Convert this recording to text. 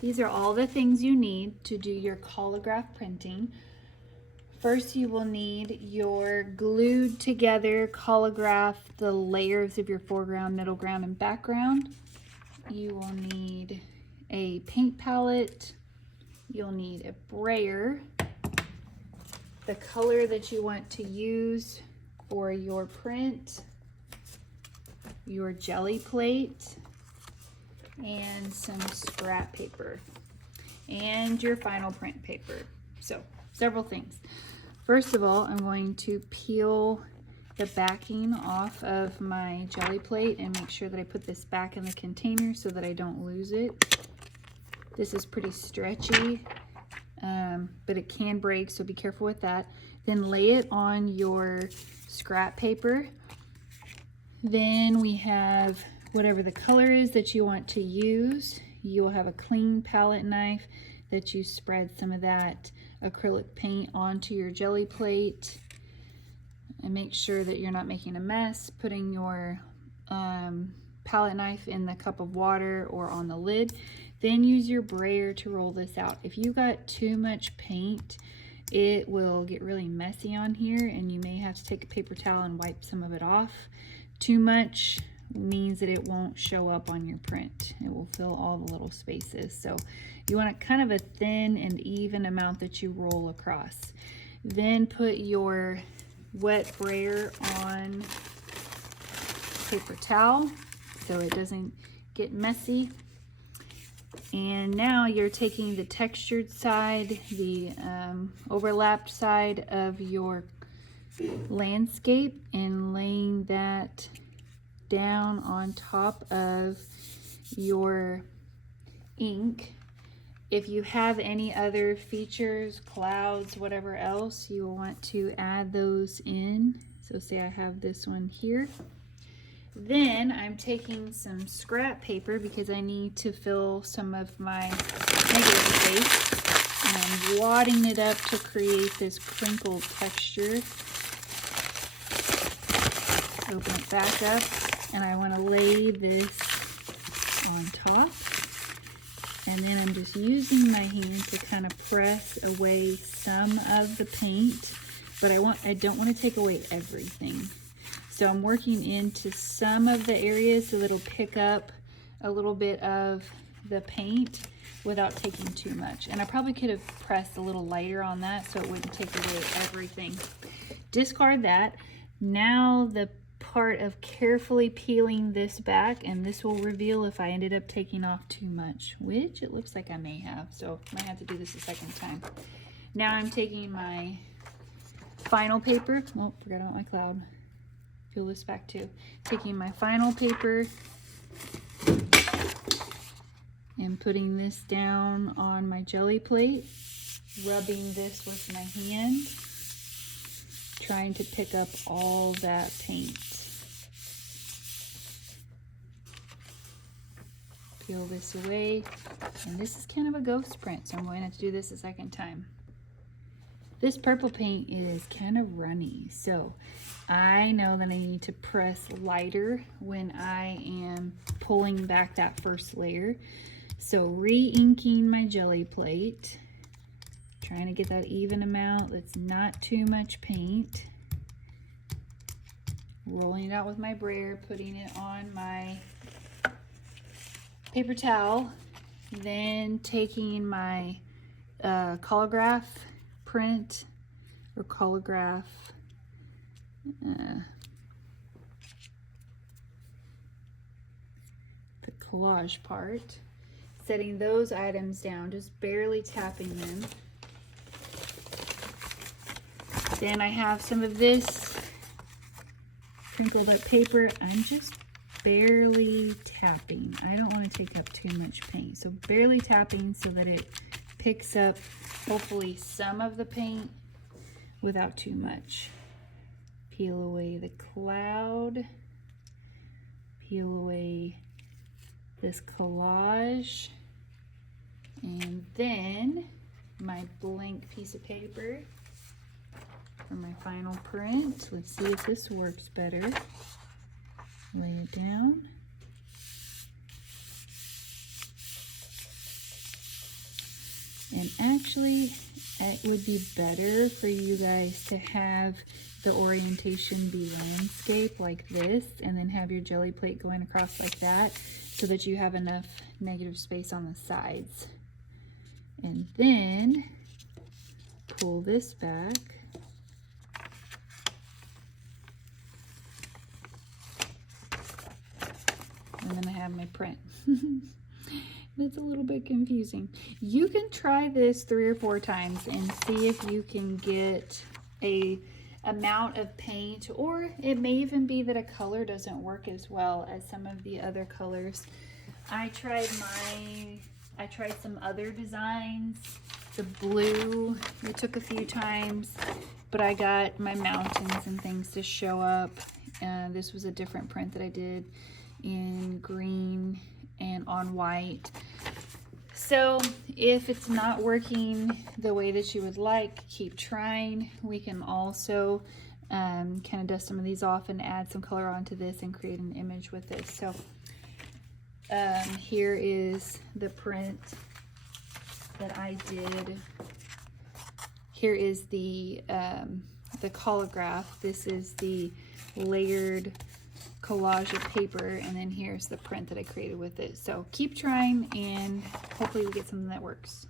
These are all the things you need to do your collagraph printing. First, you will need your glued together collagraph, the layers of your foreground, middle ground, and background. You will need a paint palette. You'll need a brayer, the color that you want to use for your print, your Gelli plate, and some scrap paper, and your final print paper. So, several things. First of all, I'm going to peel the backing off of my Gelli plate and make sure that I put this back in the container so that I don't lose it. This is pretty stretchy, but it can break, so be careful with that. Then lay it on your scrap paper. Then we have whatever the color is that you want to use. You will have a clean palette knife that you spread some of that acrylic paint onto your Gelli plate. And make sure that you're not making a mess putting your palette knife in the cup of water or on the lid. Then use your brayer to roll this out. If you got too much paint, it will get really messy on here and you may have to take a paper towel and wipe some of it off. Too much means that it won't show up on your print. It will fill all the little spaces. So you want kind of a thin and even amount that you roll across. Then put your wet brayer on paper towel so it doesn't get messy. And now you're taking the textured side, the overlapped side of your landscape and laying that down on top of your ink. If you have any other features, clouds, whatever else, you will want to add those in. So say I have this one here. Then I'm taking some scrap paper because I need to fill some of my negative space. And I'm wadding it up to create this crinkled texture. Open it back up, and I want to lay this on top. And then I'm just using my hand to kind of press away some of the paint, but I don't want to take away everything. So I'm working into some of the areas so that it'll pick up a little bit of the paint without taking too much. And I probably could have pressed a little lighter on that so it wouldn't take away everything. Discard that. Now the part of carefully peeling this back, and this will reveal if I ended up taking off too much, which it looks like I may have, so I might have to do this a second time. Now I'm taking my final paper. Oh, forgot about my cloud. Peel this back too. Taking my final paper and putting this down on my Gelli plate, rubbing this with my hand, trying to pick up all that paint. Peel this away, and this is kind of a ghost print, so I'm going to have to do this a second time. This purple paint is kind of runny, so I know that I need to press lighter when I am pulling back that first layer. So re-inking my Gelli plate, trying to get that even amount that's not too much paint. Rolling it out with my brayer, putting it on my paper towel, then taking my collagraph print or collagraph the collage part, setting those items down, just barely tapping them. Then I have some of this crinkled up paper. I'm just barely tapping. I don't want to take up too much paint, so barely tapping so that it picks up hopefully some of the paint without too much. Peel away the cloud, peel away this collage, and then my blank piece of paper for my final print. Let's see if this works better. Lay it down. And actually, it would be better for you guys to have the orientation be landscape like this, and then have your jelly plate going across like that, so that you have enough negative space on the sides. And then pull this back. And then I have my print. It's a little bit confusing. You can try this 3 or 4 times and see if you can get a amount of paint, or it may even be that a color doesn't work as well as some of the other colors. I tried some other designs. The blue, it took a few times, but I got my mountains and things to show up. This was a different print that I did in green and on white. So if it's not working the way that you would like, keep trying. We can also kind of dust some of these off and add some color onto this and create an image with this. So here is the print that I did. Here is the collagraph. This is the layered collage of paper, and then here's the print that I created with it. So keep trying, and hopefully we get something that works.